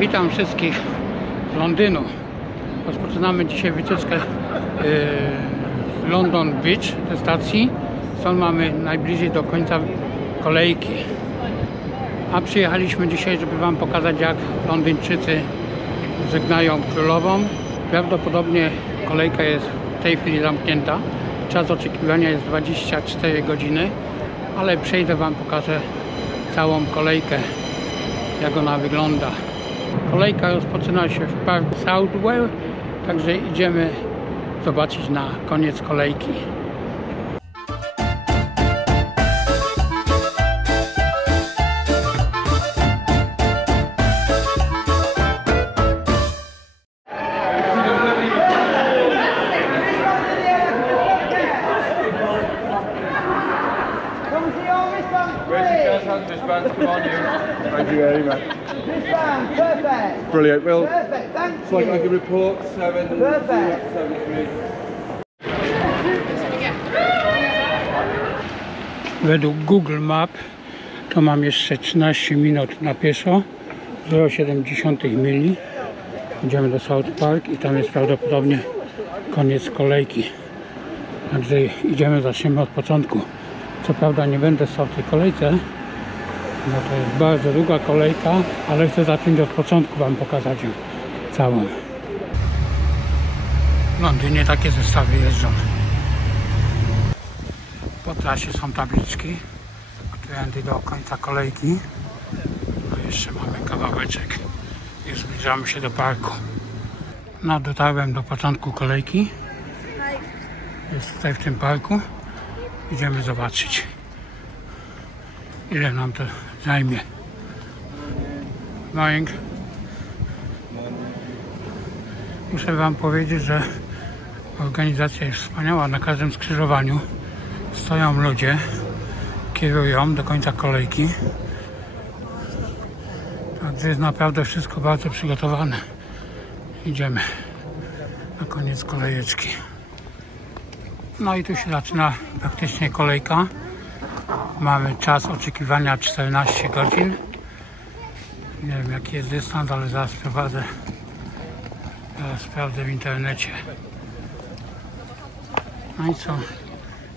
Witam wszystkich z Londynu. Rozpoczynamy dzisiaj wycieczkę London Beach ze stacji. Stąd mamy najbliżej do końca kolejki. A przyjechaliśmy dzisiaj, żeby Wam pokazać, jak Londyńczycy żegnają królową. Prawdopodobnie kolejka jest w tej chwili zamknięta. Czas oczekiwania jest 24 godziny, ale przejdę Wam, pokażę całą kolejkę, jak ona wygląda. Kolejka rozpoczyna się w parku Southwell, także idziemy zobaczyć na koniec kolejki. Thank you very much. Perfect. Brilliant. Well, Perfect. Thank you. it's like I can report 7. Perfect. 73. Według Google Map to mam jeszcze 13 minut na pieszo, 0,7 mili. Idziemy do South Park i tam jest prawdopodobnie koniec kolejki. Także idziemy, zaczniemy od początku. Co prawda nie będę stał w tej kolejce, no to jest bardzo długa kolejka, ale chcę zacząć od początku Wam pokazać ją całą. W Londynie takie zestawy jeżdżą. Po trasie są tabliczki, którędy do końca kolejki. No jeszcze mamy kawałeczek i zbliżamy się do parku. No, dotarłem do początku kolejki. Jest tutaj w tym parku. Idziemy zobaczyć, ile nam to zajmie. Morning. Muszę Wam powiedzieć, że organizacja jest wspaniała. Na każdym skrzyżowaniu stoją ludzie, kierują do końca kolejki. Także jest naprawdę wszystko bardzo przygotowane. Idziemy na koniec kolejeczki. No i tu się zaczyna praktycznie kolejka. Mamy czas oczekiwania 14 godzin. Nie wiem, jaki jest dystans, ale zaraz sprawdzę w internecie. No i co?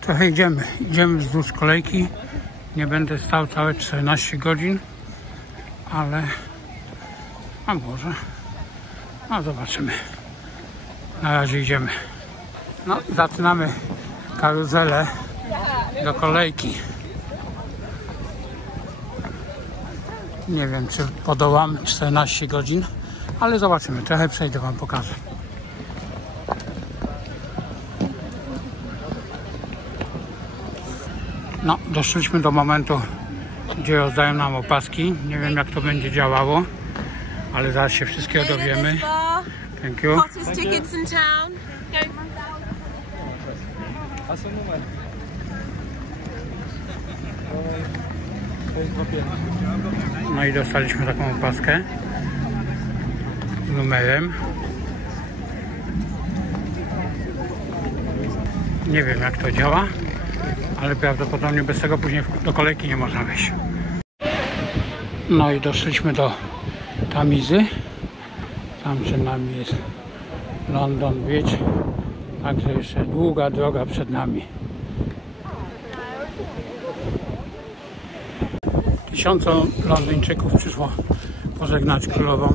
Trochę idziemy wzdłuż kolejki. Nie będę stał całe 14 godzin, ale a może? No zobaczymy. Na razie idziemy. No, zaczynamy karuzelę do kolejki. Nie wiem, czy podołam 14 godzin, ale zobaczymy. Trochę przejdę, Wam pokażę. No, doszliśmy do momentu, gdzie rozdają nam opaski. Nie wiem, jak to będzie działało, ale zaraz się wszystkiego dowiemy. Thank you. Hottest tickets in town. No i dostaliśmy taką opaskę z numerem. Nie wiem, jak to działa, ale prawdopodobnie bez tego później do kolejki nie można wejść. No i doszliśmy do Tamizy. Tam przed nami jest London Beach. Także jeszcze długa droga przed nami. Tysiącom Londyńczyków przyszło pożegnać królową,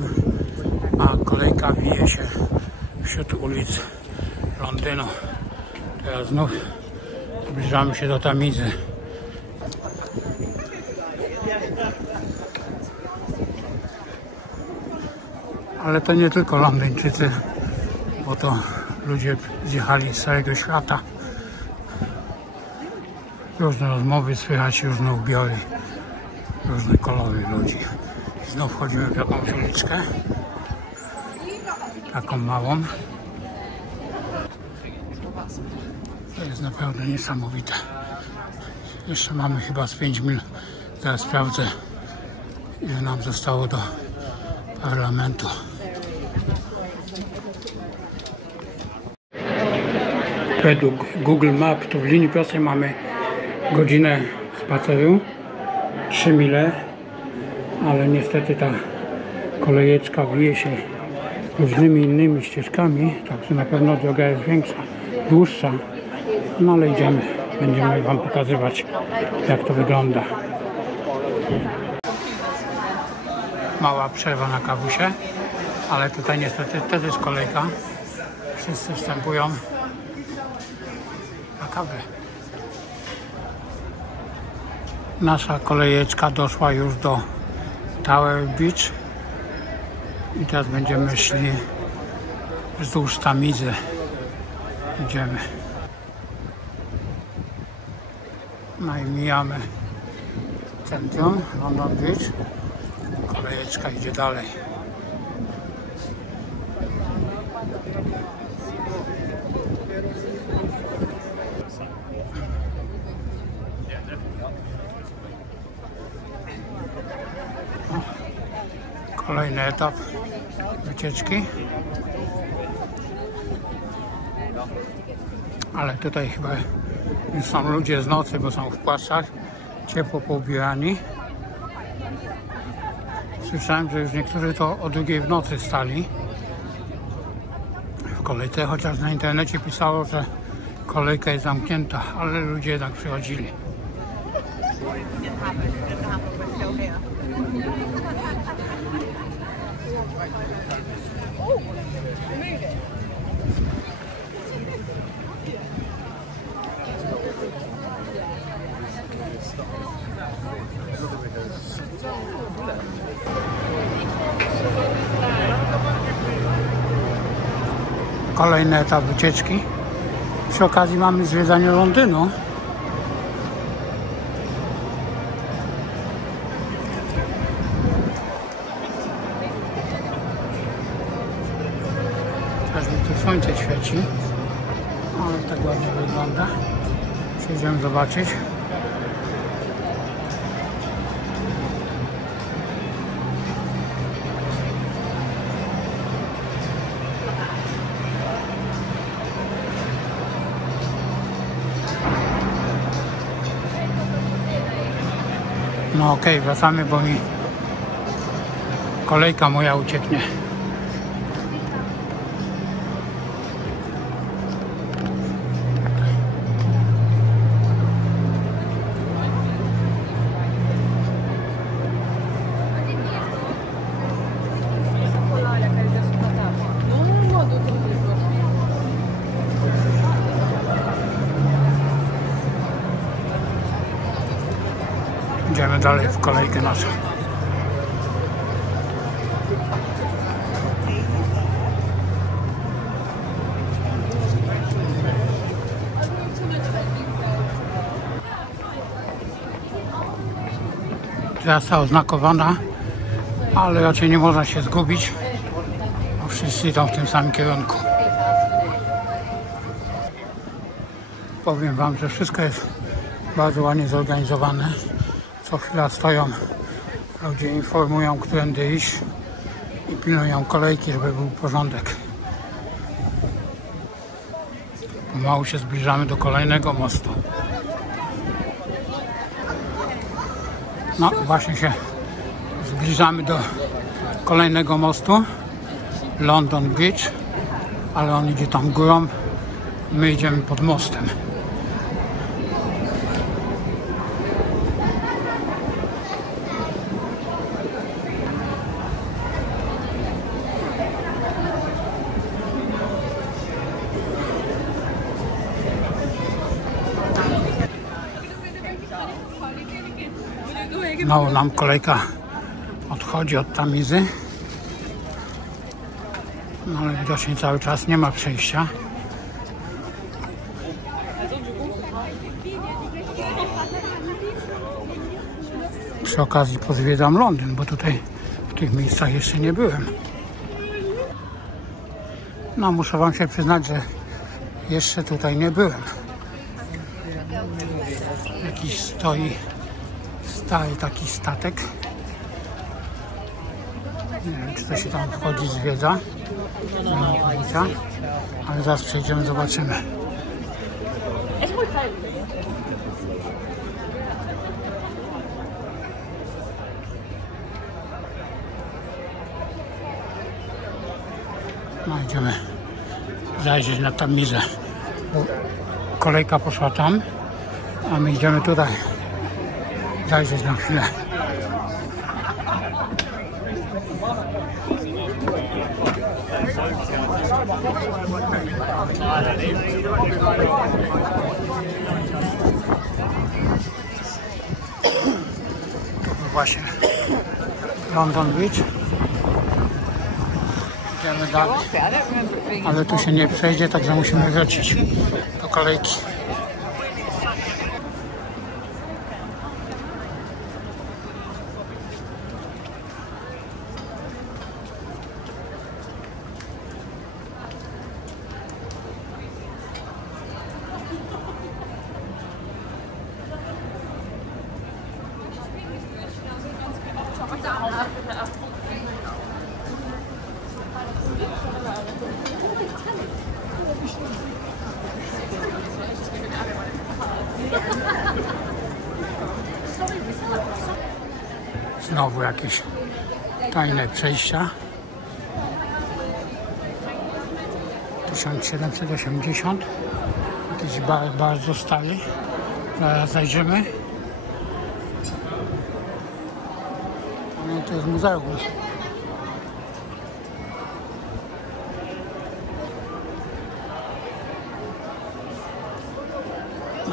a kolejka wije się wśród ulic Londynu. Teraz znów zbliżamy się do Tamizy. Ale to nie tylko Londyńczycy, bo to ludzie zjechali z całego świata. Różne rozmowy słychać, różne ubiory, różne kolory ludzi. Znów wchodzimy w jakąś uliczkę, taką małą. To jest naprawdę niesamowite. Jeszcze mamy chyba z 5 mil. Teraz sprawdzę, ile nam zostało do parlamentu. Według Google Map to w linii prostej mamy godzinę spaceru, 3 mile, ale niestety ta kolejeczka wije się różnymi innymi ścieżkami, także na pewno droga jest większa, dłuższa. No ale idziemy, będziemy wam pokazywać, jak to wygląda. Mała przerwa na kawusie, ale tutaj niestety też jest kolejka. Wszyscy wstępują na kawę. Nasza kolejeczka doszła już do Tower Beach i teraz będziemy szli wzdłuż Tamizy. Idziemy. No i mijamy centrum London Beach. Kolejeczka idzie dalej. Kolejny etap wycieczki. Ale tutaj chyba są ludzie z nocy, bo są w płaszczach, ciepło poubierani. Słyszałem, że już niektórzy to o 2 w nocy stali w kolejce, chociaż na internecie pisało, że kolejka jest zamknięta, ale ludzie jednak przychodzili. Kolejny etap wycieczki. Przy okazji mamy zwiedzanie Londynu. Aż mi tu słońce świeci, ale tak ładnie wygląda. Przejdziemy zobaczyć. No okej, wracamy, bo mi kolejka moja ucieknie. Idziemy dalej w kolejkę naszą. Trasa oznakowana, ale raczej nie można się zgubić, bo wszyscy idą w tym samym kierunku. Powiem wam, że wszystko jest bardzo ładnie zorganizowane. Co chwila stoją ludzie, informują, którędy iść i pilnują kolejki, żeby był porządek. Pomału się zbliżamy do kolejnego mostu. No właśnie się zbliżamy do kolejnego mostu, London Bridge, ale on idzie tam górą, my idziemy pod mostem. Znowu nam kolejka odchodzi od Tamizy, no ale widocznie cały czas nie ma przejścia. Przy okazji pozwiedzam Londyn, bo tutaj w tych miejscach jeszcze nie byłem. No muszę wam się przyznać, że jeszcze tutaj nie byłem. Jakiś stoi stary taki statek. Nie wiem, czy to się tam wchodzi, zwiedza. Nie mam pojęcia, ale zaraz przejdziemy, zobaczymy. No idziemy zajrzeć na tamizę. Kolejka poszła tam, a my idziemy tutaj zajrzeć na chwilę. Właśnie London Beach. Idziemy dalej, ale tu się nie przejdzie, także musimy wrócić do kolejki. Znowu jakieś tajne przejścia. 1780. Jakiś bardzo stary. Zaraz zajrzymy. No to jest muzeum.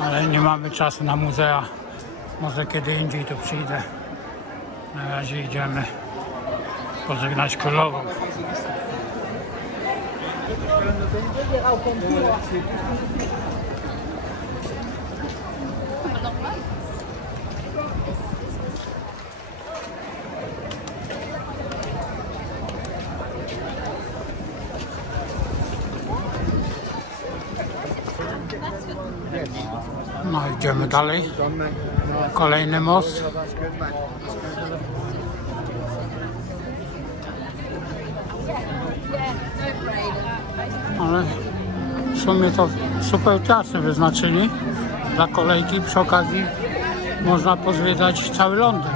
Ale nie mamy czasu na muzea. Może kiedy indziej tu przyjdę. Na razie idziemy pożegnać królową. No idziemy dalej. Kolejny most. Ale w sumie to super trasy wyznaczyli dla kolejki. Przy okazji można pozwiedzać cały Londyn.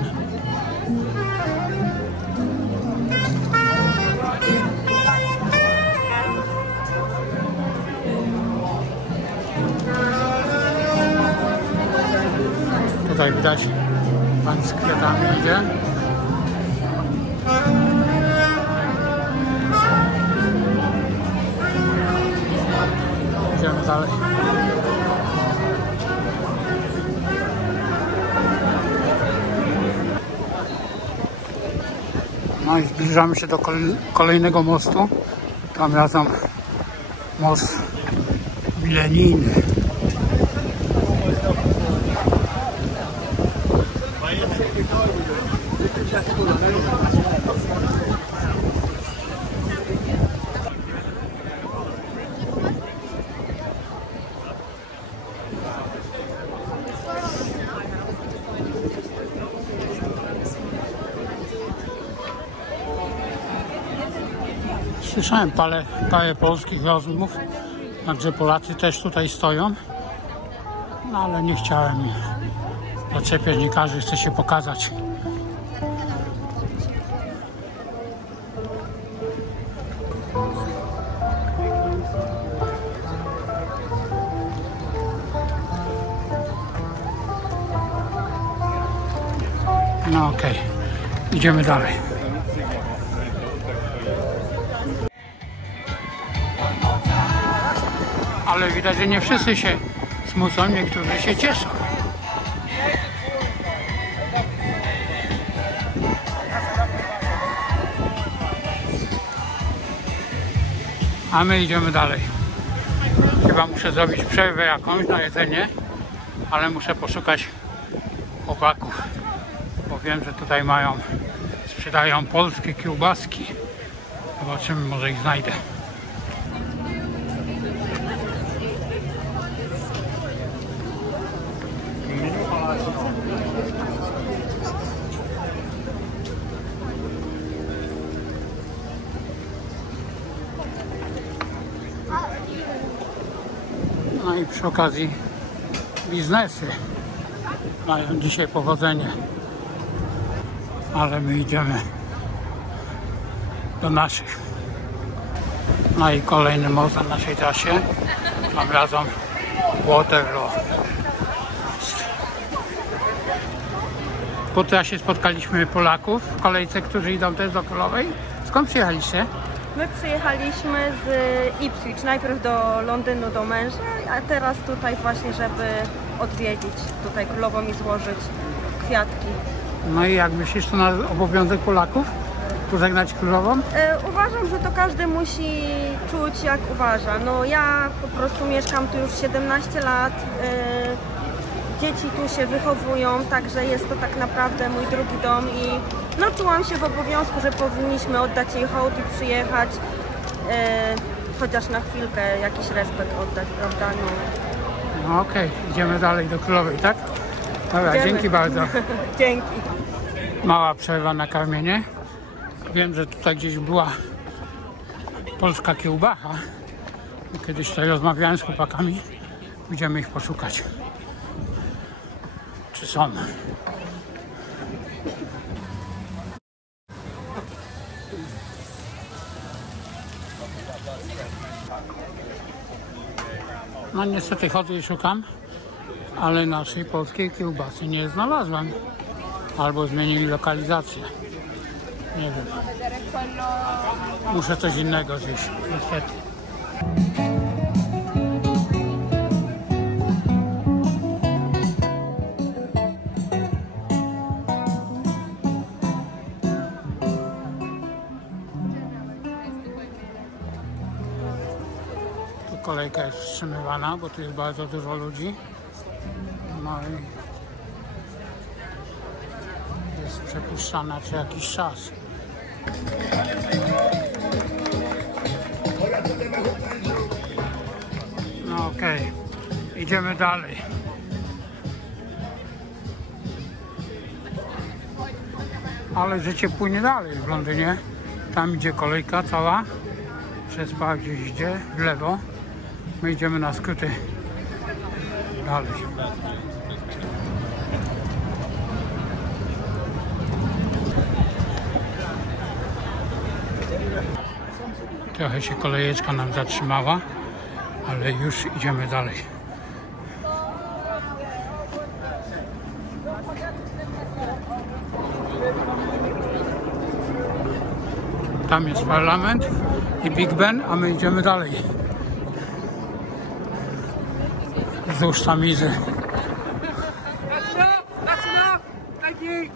Tutaj widać, pan z kwiatami idzie. Idziemy dalej. No i zbliżamy się do kolejnego mostu. Tam razem most milenijny. Słyszałem parę polskich rozmów, także Polacy też tutaj stoją, no ale nie chciałem zaczepiać, nie każdy chce się pokazać. No okej, idziemy dalej. Ale widać, że nie wszyscy się smucą, niektórzy się cieszą. A my idziemy dalej. Chyba muszę zrobić przerwę jakąś na jedzenie, ale muszę poszukać chłopaków, bo wiem, że tutaj sprzedają polskie kiełbaski. Zobaczymy, może ich znajdę. No i przy okazji biznesy mają dzisiaj powodzenie, ale my idziemy do naszych. No i kolejny most na naszej trasie. Tym razem Waterloo. Po trasie spotkaliśmy Polaków w kolejce, którzy idą też do Królowej. Skąd przyjechaliście? My przyjechaliśmy z Ipswich, najpierw do Londynu, do męża, a teraz tutaj właśnie, żeby odwiedzić tutaj Królową i złożyć kwiatki. No i jak myślisz, to na obowiązek Polaków pożegnać Królową? Uważam, że to każdy musi czuć jak uważa. No ja po prostu mieszkam tu już 17 lat, dzieci tu się wychowują, także jest to tak naprawdę mój drugi dom i no czułam się w obowiązku, że powinniśmy oddać jej hołd i przyjechać, chociaż na chwilkę jakiś respekt oddać, prawda? No okej, idziemy dalej do Królowej, tak? Dobra, Idziemy. dzięki bardzo. Dzięki. Mała przerwa na karmienie. Wiem, że tutaj gdzieś była polska kiełbacha. Kiedyś tutaj rozmawiałem z chłopakami. Idziemy ich poszukać. Czy są? No niestety chodzę i szukam, ale naszej polskiej kiełbasy nie znalazłem. Albo zmienili lokalizację. Nie wiem. Muszę coś innego zjeść, niestety. Tu kolejka jest wstrzymywana, bo tu jest bardzo dużo ludzi. No i jest przepuszczana co jakiś czas. No okej, idziemy dalej. Ale życie płynie dalej w Londynie. Tam idzie kolejka cała. Przez park gdzieś idzie w lewo. My idziemy na skróty dalej. Trochę się kolejeczka nam zatrzymała, ale już idziemy dalej. Tam jest parlament i Big Ben, a my idziemy dalej. Wzdłuż Tamizy. That's enough! Thank you!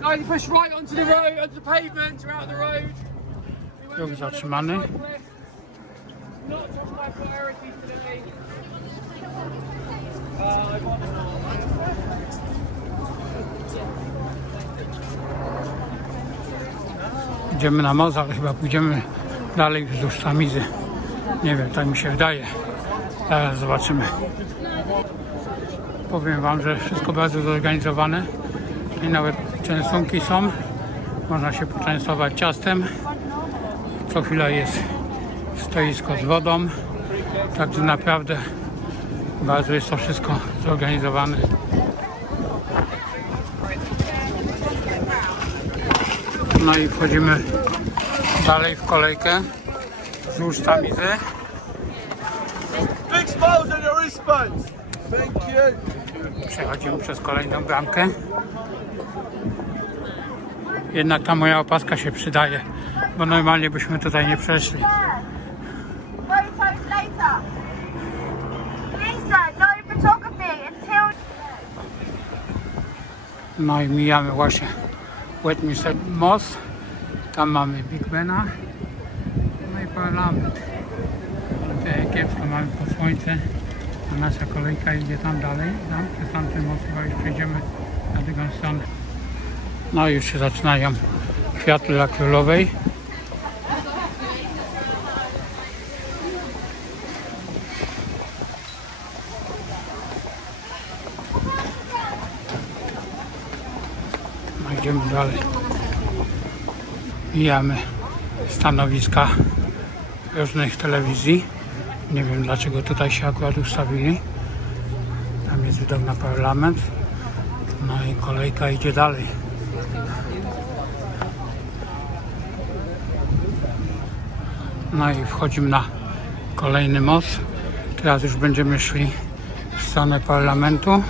Guys, push right onto the road, onto the pavement, you're out of the road. Ruch zatrzymany. Not just my priorities today. Idziemy na most, ale chyba pójdziemy dalej wzdłuż Tamizy. Nie wiem, tak mi się wydaje. Zaraz zobaczymy. Powiem wam, że wszystko bardzo zorganizowane. I nawet częstunki są. Można się poczęstować ciastem. Co chwila jest stoisko z wodą. Także naprawdę bardzo jest to wszystko zorganizowane. No i wchodzimy dalej w kolejkę wzdłuż Tamizy. Big smiles on your wristbands! Thank you! Przechodzimy przez kolejną bramkę. Jednak ta moja opaska się przydaje, bo normalnie byśmy tutaj nie przeszli. Photos later. Lisa, no photography until... No i mijamy właśnie Westminster Most. Tam mamy Big Bena. No i parlament. Tutaj kiepsko mamy po słońce. A nasza kolejka idzie tam dalej. Tam przez tamten most chyba już przejdziemy na drugą stronę. No i już się zaczynają kwiaty dla Królowej. No idziemy dalej. Mijamy stanowiska różnych telewizji. Nie wiem dlaczego tutaj się akurat ustawili. Tam jest widok na parlament. No i kolejka idzie dalej. No i wchodzimy na kolejny most. Teraz już będziemy szli w stronę parlamentu.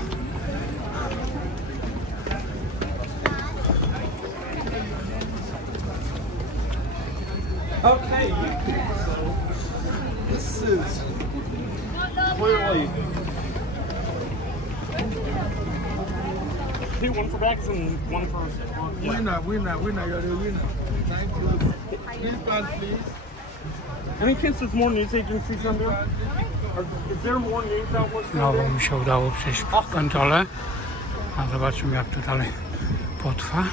Okay, so this is clearly. One for backs and one for. Winner. You're the winner. Thank you. Please, please. Any chance there's more news agencies on there? Or is there more news outlets? Znowu mi się udało przejść kontrolę. A zobaczymy, jak to dalej potrwa.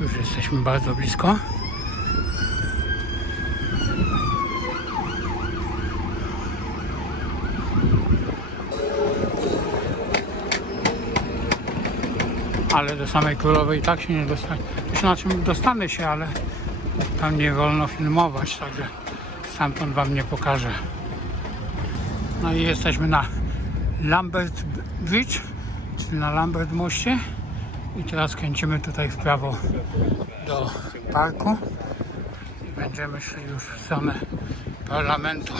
Już jesteśmy bardzo blisko. Ale do samej Królowej tak się nie dostanę. Znaczy dostanę się, ale tam nie wolno filmować, także stamtąd wam nie pokażę. No i jesteśmy na Lambeth Bridge, czyli na Lambeth moście. I teraz kręcimy tutaj w prawo do parku. I będziemy szli już w stronę parlamentu.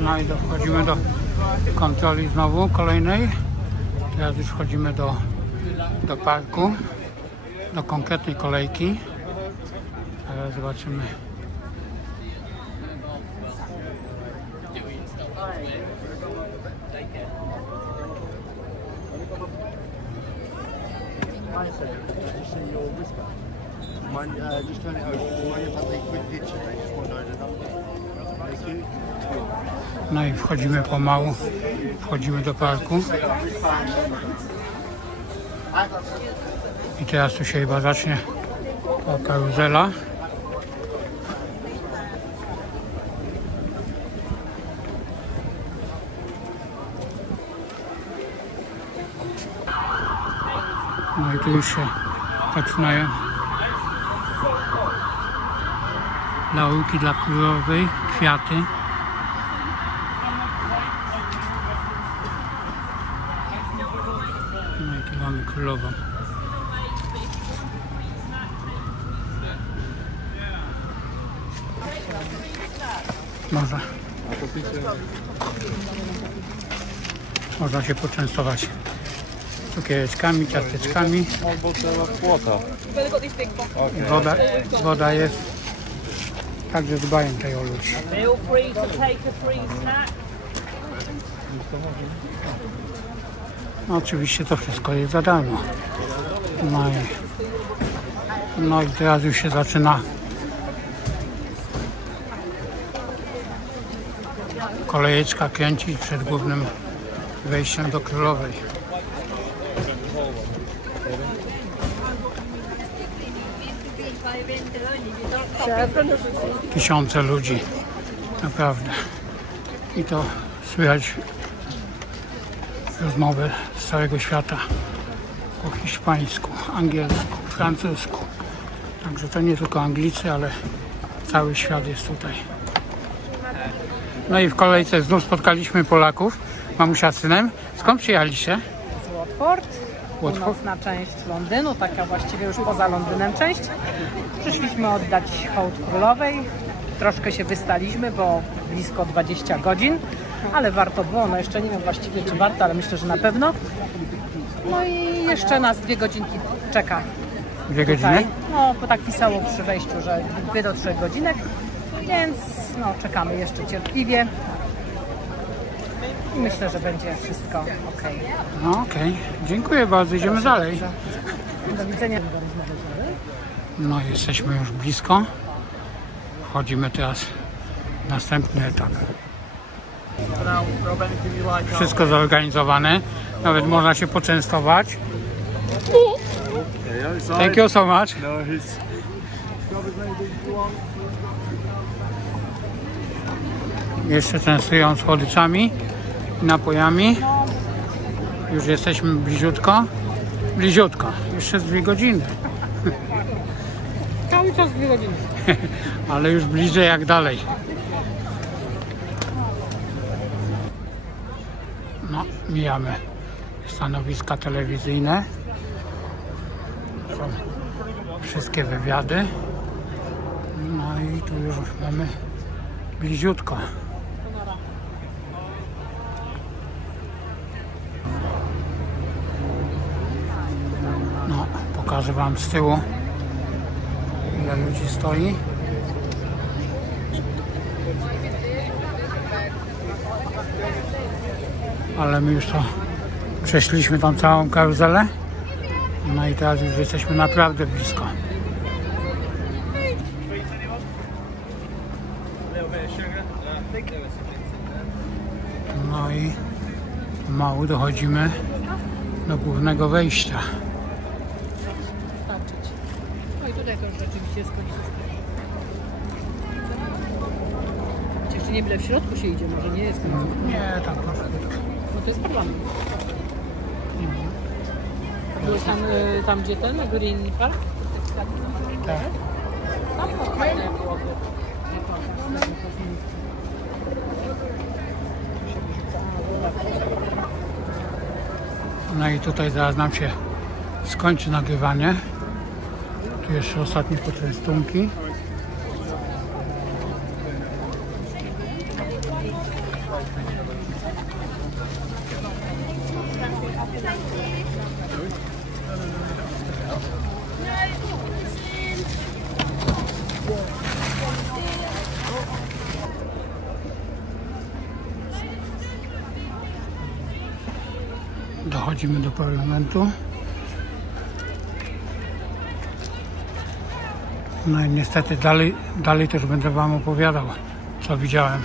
No i dochodzimy do kontroli znowu kolejnej. Teraz już wchodzimy do parku, do konkretnej kolejki. Teraz zobaczymy. Just turn it over. Mind if I take a quick picture? They just want to know the number. Thank you. No i wchodzimy pomału, wchodzimy do parku. I teraz tu się chyba zacznie ta karuzela. No i tu już się zaczynają laurki dla królowej, kwiaty. No i tu mamy królową. Można się poczęstować cukiereczkami, ciasteczkami. Woda jest. Także dbają tutaj o ludzi. No, oczywiście to wszystko jest za darmo. No i teraz już się zaczyna kolejeczka kręcić przed głównym wejściem do Królowej. Tysiące ludzi, naprawdę. I to słychać rozmowy z całego świata po hiszpańsku, angielsku, francusku. Także to nie tylko Anglicy, ale cały świat jest tutaj. No i w kolejce znów spotkaliśmy Polaków, mamusia z synem. Skąd przyjechaliście? Z Watford, północna część Londynu, taka właściwie już poza Londynem część. Przyszliśmy oddać hołd królowej. Troszkę się wystaliśmy, bo blisko 20 godzin, ale warto było. No jeszcze nie wiem właściwie, czy warto, ale myślę, że na pewno. No i jeszcze nas 2 godzinki czeka. 2 godziny? No, bo tak pisało przy wejściu, że 2 do 3 godzinek, więc no, czekamy jeszcze cierpliwie. I myślę, że będzie wszystko ok. No okej. Dziękuję bardzo, idziemy dalej. Do widzenia. No jesteśmy już blisko. Wchodzimy teraz w następny etap. Wszystko zorganizowane. Nawet można się poczęstować. Thank you so much. Jeszcze częstują słodyczami i napojami. Już jesteśmy bliziutko. Bliziutko. Jeszcze z 2 godziny. Cały czas 2 godziny. Ale już bliżej jak dalej. No, mijamy stanowiska telewizyjne. są wszystkie wywiady. No i tu już mamy bliziutko. No, pokażę wam z tyłu, ile ludzi stoi. Ale my już to przeszliśmy tam całą karuzelę. No i teraz już jesteśmy naprawdę blisko. No i mało dochodzimy do głównego wejścia. No i tutaj to już rzeczywiście jest końcówka. Jeszcze nie byle w środku się idzie, może nie jest końcówka. Nie, tam proszę. No to jest parlament. Byłeś tam gdzie ten, Green Park? Tak. Tam fajnie byłoby. No i tutaj zaraz nam się skończy nagrywanie. Tu jeszcze ostatnie poczęstunki. Dochodzimy do parlamentu. No i niestety dalej też będę wam opowiadał, co widziałem.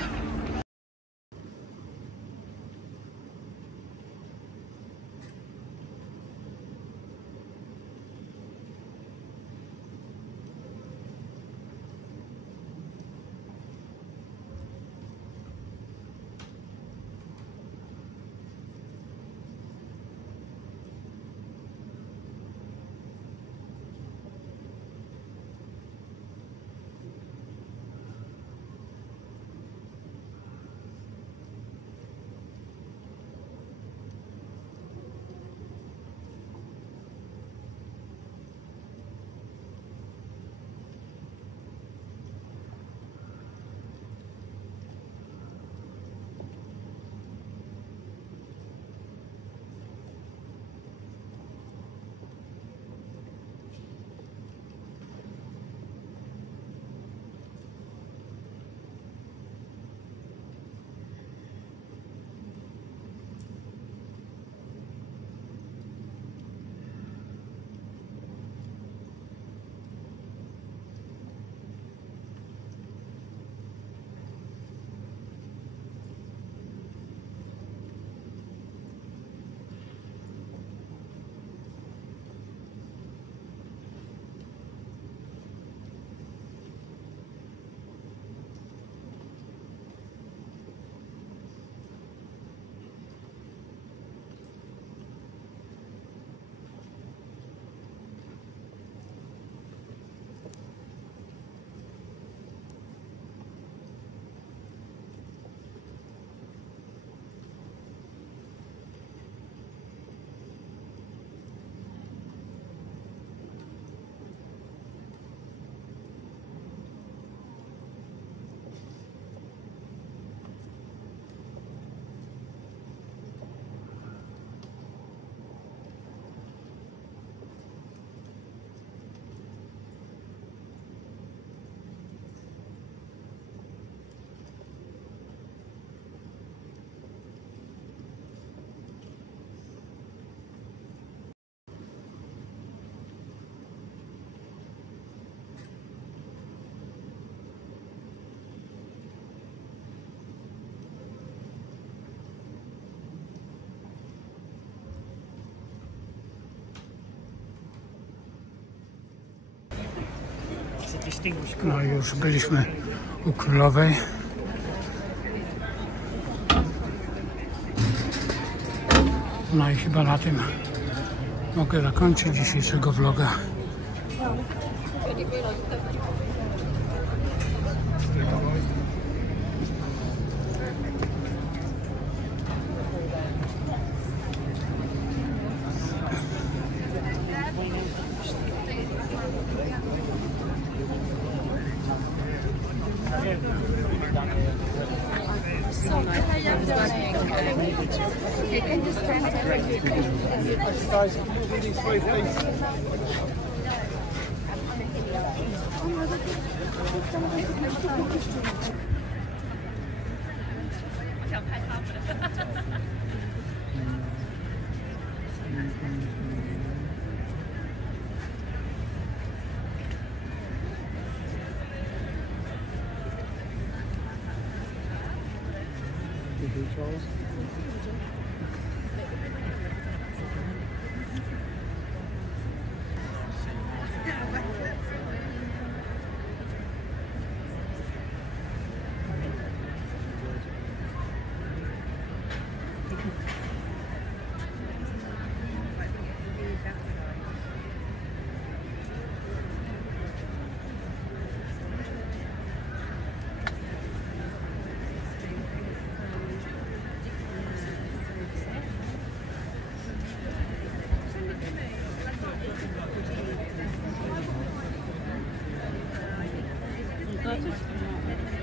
No i już byliśmy u Królowej. No i chyba na tym mogę zakończyć dzisiejszego vloga.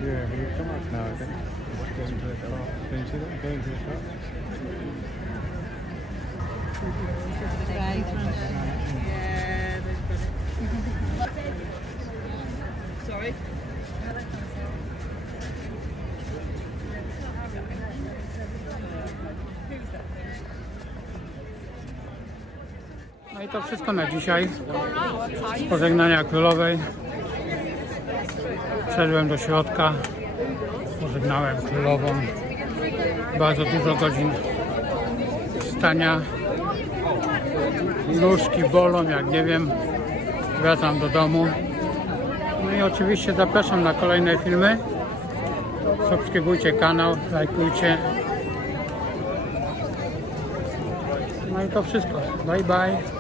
Yeah, when you come up now, then go into the shop. Can you see that? Go into the shop. Sorry. No i to wszystko na dzisiaj. Z pożegnania królowej. Wszedłem do środka, pożegnałem królową. Bardzo dużo godzin stania. Nóżki bolą, jak nie wiem. Wracam do domu. No i oczywiście zapraszam na kolejne filmy. Subskrybujcie kanał, lajkujcie. No i to wszystko. Bye bye.